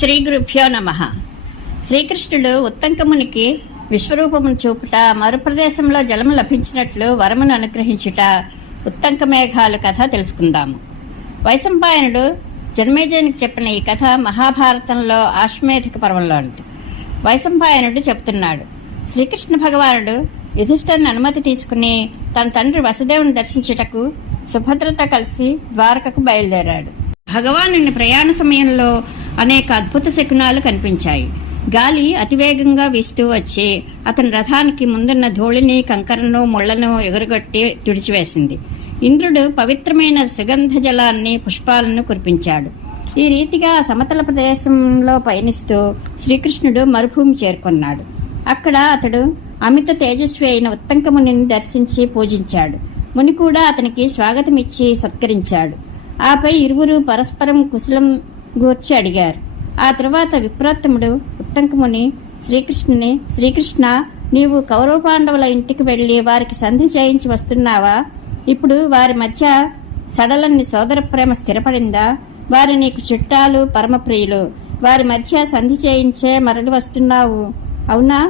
శ్రీ గురుభ్యో నమః. శ్రీకృష్ణుడు ఉత్తంకమునికి విశ్వరూపమును చూపుట, మరుప్రదేశంలో జలము లభించినట్లు వరమును అనుగ్రహించుట, ఉత్తంక మేఘాలు కథ తెలుసుకుందాము. వైశంపాయనుడు జన్మేజయునికి చెప్పిన ఈ కథ మహాభారతంలో ఆశ్వమేధిక పర్వంలోనిది. వైశంపాయనుడు చెప్తున్నాడు, శ్రీకృష్ణ భగవానుడు యుధిష్ఠిరుని అనుమతి తీసుకుని తన తండ్రి వసుదేవుని దర్శించుటకు సుభద్రతో కలిసి ద్వారకకు బయలుదేరాడు. భగవానుని ప్రయాణ సమయంలో అనేక అద్భుత శకునాలు కనిపించాయి. గాలి అతివేగంగా వీస్తూ వచ్చి అతని రథానికి ముందున్న ధూళిని, కంకరను, ముళ్లను ఎగురగొట్టి తుడిచివేసింది. ఇంద్రుడు పవిత్రమైన సుగంధ జలాన్ని, పుష్పాలను కురిపించాడు. ఈ రీతిగా సమతల ప్రదేశంలో పయనిస్తూ శ్రీకృష్ణుడు మరుభూమి చేరుకున్నాడు. అక్కడ అతడు అమిత తేజస్వి అయిన ఉత్తంకముని దర్శించి పూజించాడు. ముని కూడా అతనికి స్వాగతమిచ్చి సత్కరించాడు. ఆపై ఇరువురు పరస్పరం కుశలం గూర్చి అడిగారు. ఆ తరువాత విప్రోత్తముడు ఉత్తంకముని శ్రీకృష్ణుని, శ్రీకృష్ణ, నీవు కౌరవ పాండవుల ఇంటికి వెళ్లి వారికి సంధి చేయించి వస్తున్నావా? ఇప్పుడు వారి మధ్య సడలని సోదర ప్రేమ స్థిరపడిందా? వారి నీకు చుట్టాలు, పరమప్రియులు. వారి మధ్య సంధి చేయించే మరలి వస్తున్నావు, అవునా?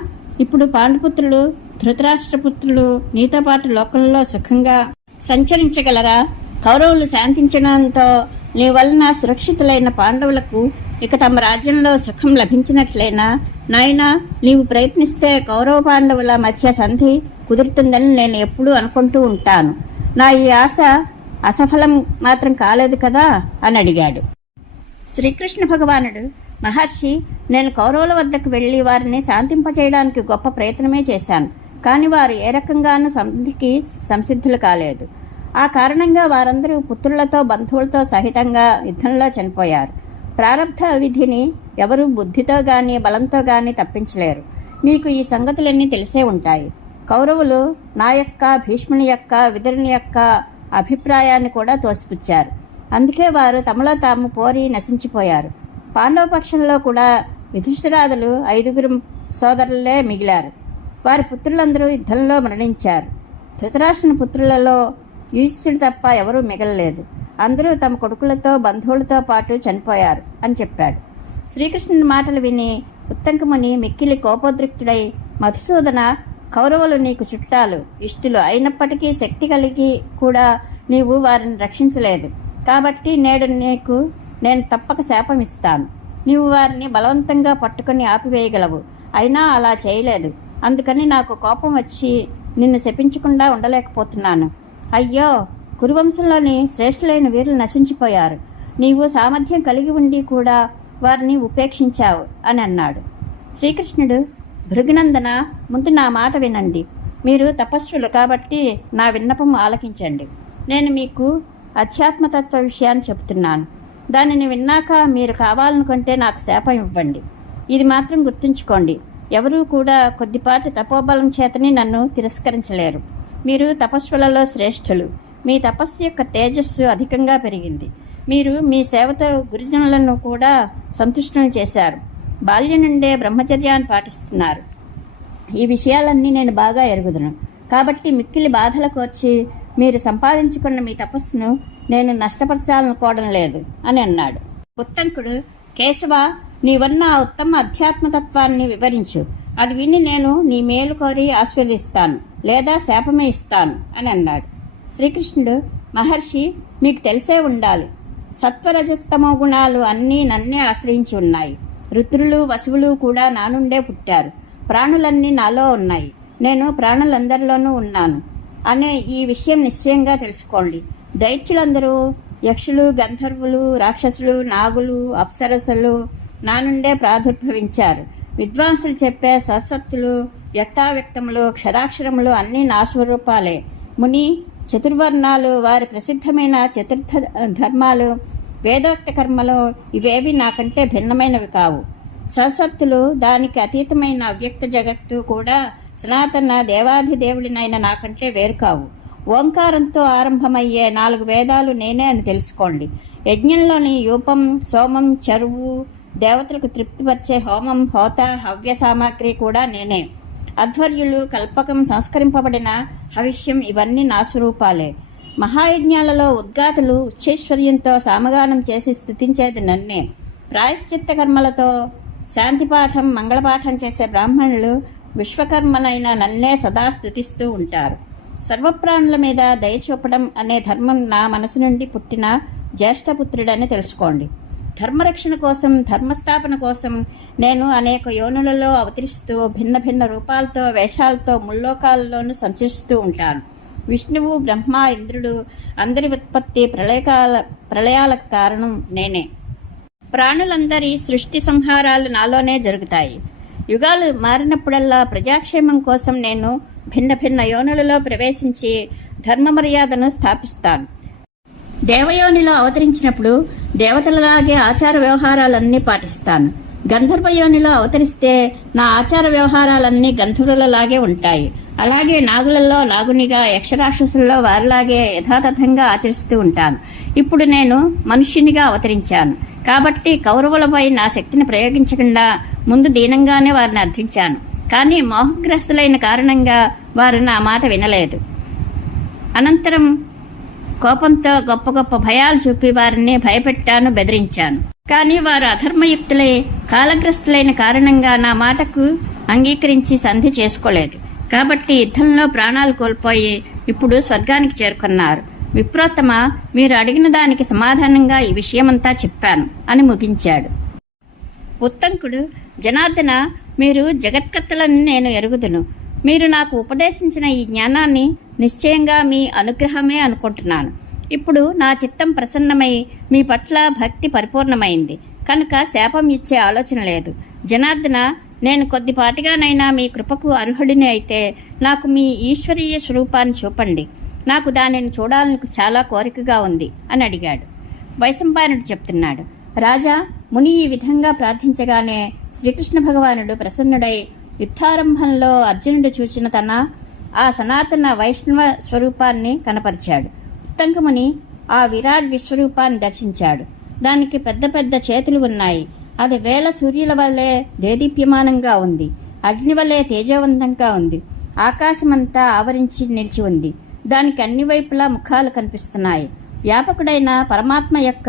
ఇప్పుడు పాండుపుత్రులు, ధృతరాష్ట్రపుత్రులు నీతో పాటు లోకంలో సుఖంగా సంచరించగలరా? కౌరవులు శాంతించడంతో నీ వలన సురక్షితులైన పాండవులకు ఇక తమ రాజ్యంలో సుఖం లభించినట్లేనా? నాయనా, నీవు ప్రయత్నిస్తే కౌరవ పాండవుల మధ్య సంధి కుదురుతుందని నేను ఎప్పుడూ అనుకుంటూ ఉంటాను. నా ఈ ఆశ అసఫలం మాత్రం కాలేదు కదా అని అడిగాడు. శ్రీకృష్ణ భగవానుడు, మహర్షి, నేను కౌరవుల వద్దకు వెళ్లి వారిని శాంతింపచేయడానికి గొప్ప ప్రయత్నమే చేశాను. కాని వారు ఏ రకంగానూ సంధికి సంసిద్ధులు కాలేదు. ఆ కారణంగా వారందరూ పుత్రులతో, బంధువులతో సహితంగా యుద్ధంలో చనిపోయారు. ప్రారబ్ధ విధిని ఎవరూ బుద్ధితో గాని బలంతో గాని తప్పించలేరు. మీకు ఈ సంగతులన్నీ తెలిసే ఉంటాయి. కౌరవులు నా యొక్క, భీష్ముని యొక్క, విదురుని యొక్క అభిప్రాయాన్ని కూడా తోసిపుచ్చారు. అందుకే వారు తమలో తాము పోరి నశించిపోయారు. పాండవ పక్షంలో కూడా యుధిష్ఠిరాదులు 5 సోదరులే మిగిలారు. వారి పుత్రులందరూ యుద్ధంలో మరణించారు. ధృతరాష్ట్రుని పుత్రులలో యుధిష్ఠిరుడు తప్ప ఎవరూ మిగలలేదు. అందరూ తమ కొడుకులతో, బంధువులతో పాటు చనిపోయారు అని చెప్పాడు. శ్రీకృష్ణుని మాటలు విని ఉత్తంకముని మిక్కిలి కోపోద్రిక్తుడై, మధుసూదన, కౌరవులు నీకు చుట్టాలు, ఇష్టులు అయినప్పటికీ శక్తి కలిగి కూడా నీవు వారిని రక్షించలేదు. కాబట్టి నేడు నేను తప్పక శాపం ఇస్తాను. నీవు వారిని బలవంతంగా పట్టుకుని ఆపివేయగలవు. అయినా అలా చేయలేదు. అందుకని నాకు కోపం వచ్చి నిన్ను శపించకుండా ఉండలేకపోతున్నాను. అయ్యో, కురువంశంలోని శ్రేష్ఠులైన వీరులు నశించిపోయారు. నీవు సామర్థ్యం కలిగి ఉండి కూడా వారిని ఉపేక్షించావు అని అన్నాడు. శ్రీకృష్ణుడు, భృగునందన, ముందు నా మాట వినండి. మీరు తపస్సులు కాబట్టి నా విన్నపం ఆలకించండి. నేను మీకు అధ్యాత్మతత్వ విషయాన్ని చెబుతున్నాను. దానిని విన్నాక మీరు కావాలనుకుంటే నాకు శాపం ఇవ్వండి. ఇది మాత్రం గుర్తుంచుకోండి, ఎవరూ కూడా కొద్దిపాటి తపోబలం చేతని నన్ను తిరస్కరించలేరు. మీరు తపస్సులలో శ్రేష్ఠులు. మీ తపస్సు యొక్క తేజస్సు అధికంగా పెరిగింది. మీరు మీ సేవతో గురుజనులను కూడా సంతుష్టం చేశారు. బాల్యం నుండే బ్రహ్మచర్యాన్ని పాటిస్తున్నారు. ఈ విషయాలన్నీ నేను బాగా ఎరుగుదును. కాబట్టి మిక్కిలి బాధల కోర్చి మీరు సంపాదించుకున్న మీ తపస్సును నేను నష్టపరచాలనుకోవడం లేదు అని అన్నాడు. ఉత్తంకుడు, కేశవ, నీవన్న ఆ ఉత్తమ అధ్యాత్మతత్వాన్ని వివరించు. అది విని నేను నీ మేలు కోరి ఆశీర్వదిస్తాను, లేదా శాపమే ఇస్తాను అని అన్నాడు. శ్రీకృష్ణుడు, మహర్షి, మీకు తెలిసే ఉండాలి, సత్వరజస్తమో గుణాలు అన్నీ నన్నే ఆశ్రయించి ఉన్నాయి. రుద్రులు, వసువులు కూడా నా నుండే పుట్టారు. ప్రాణులన్నీ నాలో ఉన్నాయి. నేను ప్రాణులందరిలోనూ ఉన్నాను అనే ఈ విషయం నిశ్చయంగా తెలుసుకోండి. దైత్యులందరూ, యక్షులు, గంధర్వులు, రాక్షసులు, నాగులు, అప్సరసలు నా నుండే ప్రాదుర్భవించారు. విద్వాంసులు చెప్పే సత్సత్తులు, వ్యక్తావ్యక్తములు, క్షరాక్షరములు అన్నీ నా స్వరూపాలే. ముని, చతుర్వర్ణాలు, వారి ప్రసిద్ధమైన చతుర్థ ధర్మాలు, వేదోక్త కర్మలు ఇవేవి నాకంటే భిన్నమైనవి కావు. సత్సత్తులు, దానికి అతీతమైన అవ్యక్త జగత్తు కూడా సనాతన దేవాధిదేవుడినైన నాకంటే వేరు కావు. ఓంకారంతో ఆరంభమయ్యే 4 వేదాలు నేనే అని తెలుసుకోండి. యజ్ఞంలోని యూపం, సోమం, చరువు, దేవతలకు తృప్తిపరిచే హోమం, హోత, హవ్య సామాగ్రి కూడా నేనే. అధ్వర్యులు, కల్పకం, సంస్కరింపబడిన హవిష్యం ఇవన్నీ నా స్వరూపాలే. మహాయజ్ఞాలలో ఉద్గాతులు ఉచ్చేశ్వర్యంతో సామగానం చేసి స్తుతించేది నన్నే. ప్రాయశ్చిత్త కర్మలతో శాంతిపాఠం మంగళపాఠం చేసే బ్రాహ్మణులు విశ్వకర్మలైన నన్నే సదా స్తుతిస్తూ ఉంటారు. సర్వప్రాణుల మీద దయ చూపడం అనే ధర్మం నా మనసు నుండి పుట్టిన జ్యేష్ఠపుత్రుడని తెలుసుకోండి. ధర్మరక్షణ కోసం, ధర్మస్థాపన కోసం నేను అనేక యోనులలో అవతరిస్తూ భిన్న భిన్న రూపాలతో, వేషాలతో ముల్లోకాలలోనూ సంచరిస్తూ ఉంటాను. విష్ణువు, బ్రహ్మ, ఇంద్రుడు అందరి ఉత్పత్తి ప్రళయాలకు కారణం నేనే. ప్రాణులందరి సృష్టి సంహారాలు నాలోనే జరుగుతాయి. యుగాలు మారినప్పుడల్లా ప్రజాక్షేమం కోసం నేను భిన్న భిన్న యోనులలో ప్రవేశించి ధర్మ మర్యాదను స్థాపిస్తాను. దేవయోనిలో అవతరించినప్పుడు దేవతలలాగే ఆచార వ్యవహారాలన్నీ పాటిస్తాను. గంధర్వయోనిలో అవతరిస్తే నా ఆచార వ్యవహారాలన్నీ గంధర్వులలాగే ఉంటాయి. అలాగే నాగులలో నాగునిగా, యక్షరాక్షసుల్లో వారిలాగే యథాతథంగా ఆచరిస్తూ ఉంటాను. ఇప్పుడు నేను మనుష్యునిగా అవతరించాను కాబట్టి కౌరవులపై నా శక్తిని ప్రయోగించకుండా ముందు దీనంగానే వారిని అర్థించాను. కానీ మోహగ్రస్తులైన కారణంగా వారు నా మాట వినలేదు. అనంతరం కోపంతో గొప్ప గొప్ప భయాలు చూపి వారిని భయపెట్టాను, బెదిరించాను. కానీ వారు అధర్మయుక్తులై కాలగ్రస్తులైన కారణంగా నా మాటకు అంగీకరించి సంధి చేసుకోలేదు. కాబట్టి యుద్ధంలో ప్రాణాలు కోల్పోయి ఇప్పుడు స్వర్గానికి చేరుకున్నారు. విప్రోత్తమ, మీరు అడిగిన దానికి సమాధానంగా ఈ విషయమంతా చెప్పాను అని ముగించాడు. ఉత్తంకుడు, జనార్దన, మీరు జగత్కర్తలని నేను ఎరుగుదును. మీరు నాకు ఉపదేశించిన ఈ జ్ఞానాన్ని నిశ్చయంగా మీ అనుగ్రహమే అనుకుంటున్నాను. ఇప్పుడు నా చిత్తం ప్రసన్నమై మీ పట్ల భక్తి పరిపూర్ణమైంది కనుక శాపం ఇచ్చే ఆలోచన లేదు. జనార్దన, నేను కొద్దిపాటిగానైనా మీ కృపకు అర్హుడిని అయితే నాకు మీ ఈశ్వరీయ స్వరూపాన్ని చూపండి. నాకు దానిని చూడాలని చాలా కోరికగా ఉంది అని అడిగాడు. వైశంపాయనుడు చెప్తున్నాడు, రాజా, ముని ఈ విధంగా ప్రార్థించగానే శ్రీకృష్ణ భగవానుడు ప్రసన్నుడై యుద్ధారంభంలో అర్జునుడు చూచిన తన ఆ సనాతన వైష్ణవ స్వరూపాన్ని కనపరిచాడు. ఉత్తంకముని ఆ విరాట్ విశ్వరూపాన్ని దర్శించాడు. దానికి పెద్ద పెద్ద చేతులు ఉన్నాయి. అది వేల సూర్యుల వల్లే దేదీప్యమానంగా ఉంది. అగ్ని వల్లే తేజవంతంగా ఉంది. ఆకాశమంతా ఆవరించి నిలిచి ఉంది. దానికి అన్ని వైపులా ముఖాలు కనిపిస్తున్నాయి. వ్యాపకుడైన పరమాత్మ యొక్క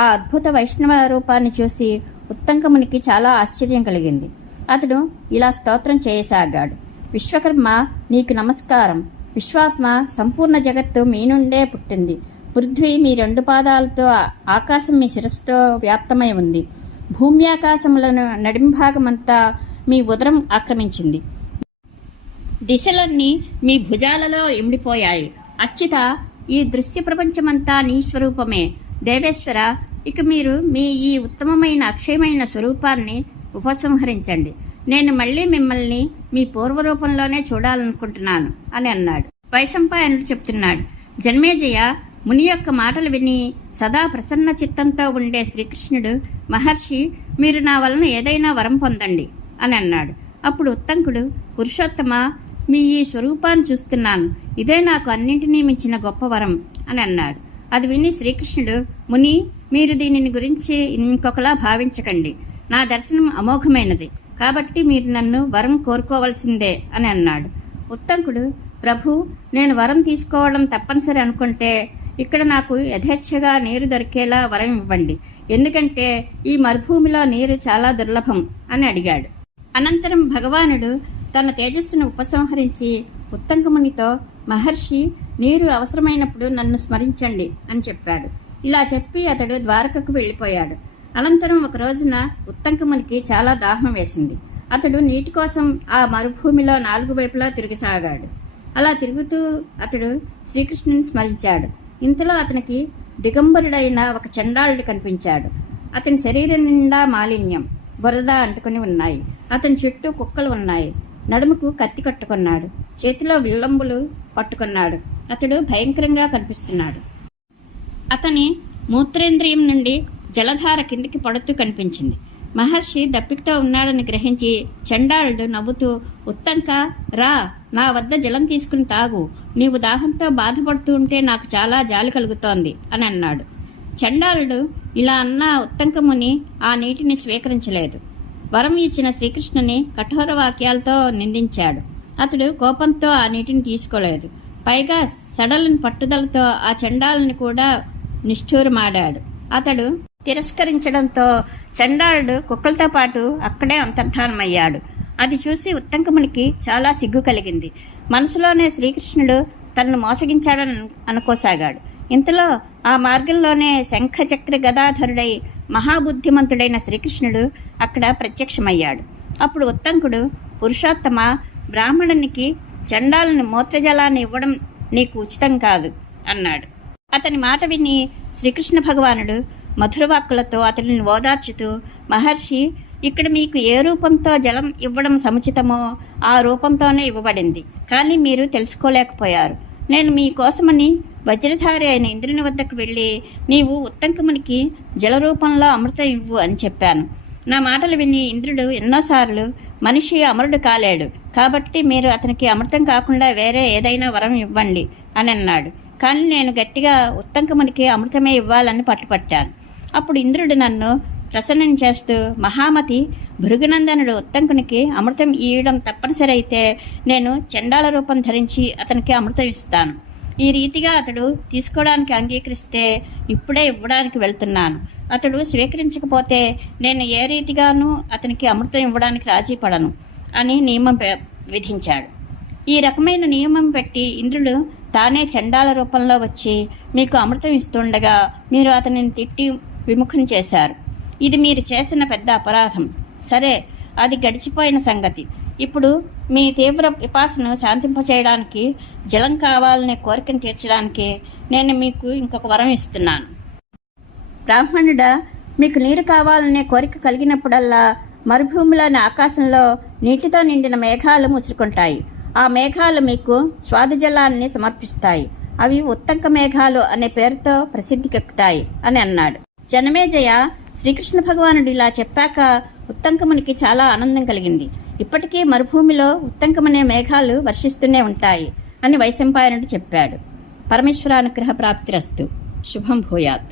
ఆ అద్భుత వైష్ణవ రూపాన్ని చూసి ఉత్తంకమునికి చాలా ఆశ్చర్యం కలిగింది. అతడు ఇలా స్తోత్రం చేయసాగాడు. విశ్వకర్మ, నీకు నమస్కారం. విశ్వాత్మ, సంపూర్ణ జగత్తు మీ నుండే పుట్టింది. పృథ్వీ మీ 2 పాదాలతో, ఆకాశం మీ శిరస్సుతో వ్యాప్తమై ఉంది. భూమి ఆకాశముల నడింభాగమంతా మీ ఉదరం ఆక్రమించింది. దిశలన్నీ మీ భుజాలలో ఇమిడిపోయాయి. అచ్యుత, ఈ దృశ్య ప్రపంచమంతా నీ స్వరూపమే. దేవేశ్వర, ఇక మీరు మీ ఈ ఉత్తమమైన అక్షయమైన స్వరూపాన్ని ఉపసంహరించండి. నేను మళ్ళీ మిమ్మల్ని మీ పూర్వరూపంలోనే చూడాలనుకుంటున్నాను అని అన్నాడు. వైశంపాయనుడు చెప్తున్నాడు, జన్మేజయ, ముని యొక్క మాటలు విని సదా ప్రసన్న చిత్తంతో ఉండే శ్రీకృష్ణుడు, మహర్షి, మీరు నా వలన ఏదైనా వరం పొందండి అని అన్నాడు. అప్పుడు ఉత్తంకుడు, పురుషోత్తమ, మీ ఈ స్వరూపాన్ని చూస్తున్నాను. ఇదే నాకు అన్నింటినీ మించిన గొప్ప వరం అని అన్నాడు. అది విని శ్రీకృష్ణుడు, ముని, మీరు దీనిని గురించి ఇంకొకలా భావించకండి. నా దర్శనం అమోఘమైనది కాబట్టి మీరు నన్ను వరం కోరుకోవలసిందే అని అన్నాడు. ఉత్తంకుడు, ప్రభు, నేను వరం తీసుకోవడం తప్పనిసరి అనుకుంటే ఇక్కడ నాకు యథేచ్ఛగా నీరు దొరికేలా వరం ఇవ్వండి. ఎందుకంటే ఈ మరుభూమిలో నీరు చాలా దుర్లభం అని అడిగాడు. అనంతరం భగవానుడు తన తేజస్సును ఉపసంహరించి ఉత్తంకమునితో, మహర్షి, నీరు అవసరమైనప్పుడు నన్ను స్మరించండి అని చెప్పాడు. ఇలా చెప్పి అతడు ద్వారకకు వెళ్ళిపోయాడు. అనంతరం ఒక రోజున ఉత్తంకమునికి చాలా దాహం వేసింది. అతడు నీటి కోసం ఆ మరుభూమిలో 4 వైపులా తిరిగిసాగాడు. అలా తిరుగుతూ అతడు శ్రీకృష్ణుని స్మరించాడు. ఇంతలో అతనికి దిగంబరుడైన ఒక చండాలుడు కనిపించాడు. అతని శరీరం నిండా మాలిన్యం, బురద అంటుకుని ఉన్నాయి. అతని చుట్టూ కుక్కలు ఉన్నాయి. నడుముకు కత్తి కట్టుకున్నాడు. చేతిలో విల్లంబులు పట్టుకున్నాడు. అతడు భయంకరంగా కనిపిస్తున్నాడు. అతని మూత్రేంద్రియం నుండి జలధార కిందికి పడుతూ కనిపించింది. మహర్షి దప్పికతో ఉన్నాడని గ్రహించి చండాలుడు నవ్వుతూ, ఉత్తంక, రా, నా వద్ద జలం తీసుకుని తాగు. నీవు దాహంతో బాధపడుతూ ఉంటే నాకు చాలా జాలి కలుగుతోంది అని అన్నాడు. చండాలుడు ఇలా అన్న ఉత్తంకముని ఆ నీటిని స్వీకరించలేదు. వరం ఇచ్చిన శ్రీకృష్ణుని కఠోర వాక్యాలతో నిందించాడు. అతడు కోపంతో ఆ నీటిని తీసుకోలేదు. పైగా సడలని పట్టుదలతో ఆ చండాలని కూడా నిష్ఠూరమాడాడు. అతడు తిరస్కరించడంతో చండాలుడు కుక్కలతో పాటు అక్కడే అంతర్ధానమయ్యాడు. అది చూసి ఉత్తంకమునికి చాలా సిగ్గు కలిగింది. మనసులోనే శ్రీకృష్ణుడు తనను మోసగించాడని అనుకోసాగాడు. ఇంతలో ఆ మార్గంలోనే శంఖచక్ర గదాధరుడై మహాబుద్ధిమంతుడైన శ్రీకృష్ణుడు అక్కడ ప్రత్యక్షమయ్యాడు. అప్పుడు ఉత్తంకుడు, పురుషోత్తమ, బ్రాహ్మణునికి చండాలని మూత్రజలాన్ని ఇవ్వడం నీకు ఉచితం కాదు అన్నాడు. అతని మాట విని శ్రీకృష్ణ భగవానుడు మధురవాక్కులతో అతనిని ఓదార్చుతూ, మహర్షి, ఇక్కడ మీకు ఏ రూపంతో జలం ఇవ్వడం సముచితమో ఆ రూపంతోనే ఇవ్వబడింది. కానీ మీరు తెలుసుకోలేకపోయారు. నేను మీకోసమని వజ్రధారి అయిన ఇంద్రుని వద్దకు వెళ్ళి నీవు ఉత్తంకమునికి జలరూపంలో అమృతం ఇవ్వు అని చెప్పాను. నా మాటలు విని ఇంద్రుడు ఎన్నోసార్లు మనిషి అమరుడు కాలేడు, కాబట్టి మీరు అతనికి అమృతం కాకుండా వేరే ఏదైనా వరం ఇవ్వండి అని అన్నాడు. కానీ నేను గట్టిగా ఉత్తంకమునికి అమృతమే ఇవ్వాలని పట్టుపట్టాను. అప్పుడు ఇంద్రుడు నన్ను ప్రసన్నం చేస్తూ, మహామతి, భృగునందనుడు ఉత్తంకునికి అమృతం ఇవ్వడం తప్పనిసరి అయితే నేను చండాల రూపం ధరించి అతనికి అమృతం ఇస్తాను. ఈ రీతిగా అతడు తీసుకోవడానికి అంగీకరిస్తే ఇప్పుడే ఇవ్వడానికి వెళ్తున్నాను. అతడు స్వీకరించకపోతే నేను ఏ రీతిగానూ అతనికి అమృతం ఇవ్వడానికి రాజీ పడను అని నియమం విధించాడు. ఈ రకమైన నియమం పెట్టి ఇంద్రుడు తానే చండాల రూపంలో వచ్చి మీకు అమృతం ఇస్తుండగా మీరు అతనిని తిట్టి విముఖం చేశారు. ఇది మీరు చేసిన పెద్ద అపరాధం. సరే, అది గడిచిపోయిన సంగతి. ఇప్పుడు మీ తీవ్ర పిపాసను శాంతింపచేయడానికి, జలం కావాలనే కోరికను తీర్చడానికి నేను మీకు ఇంకొక వరం ఇస్తున్నాను. బ్రాహ్మణుడా, మీకు నీరు కావాలనే కోరిక కలిగినప్పుడల్లా మరుభూమిలోని ఆకాశంలో నీటితో నిండిన మేఘాలు ముసురుకుంటాయి. ఆ మేఘాలు మీకు స్వాదుజలాన్ని సమర్పిస్తాయి. అవి ఉత్తంక మేఘాలు అనే పేరుతో ప్రసిద్ధికెక్కుతాయి అని అన్నాడు. జనమేజయ, శ్రీకృష్ణ భగవానుడు ఇలా చెప్పాక ఉత్తంకమునికి చాలా ఆనందం కలిగింది. ఇప్పటికీ మరుభూమిలో ఉత్తంకమనే మేఘాలు వర్షిస్తూనే ఉంటాయి అని వైశంపాయనుడు చెప్పాడు. పరమేశ్వరానుగ్రహ ప్రాప్తిరస్తు. శుభం భూయాత్.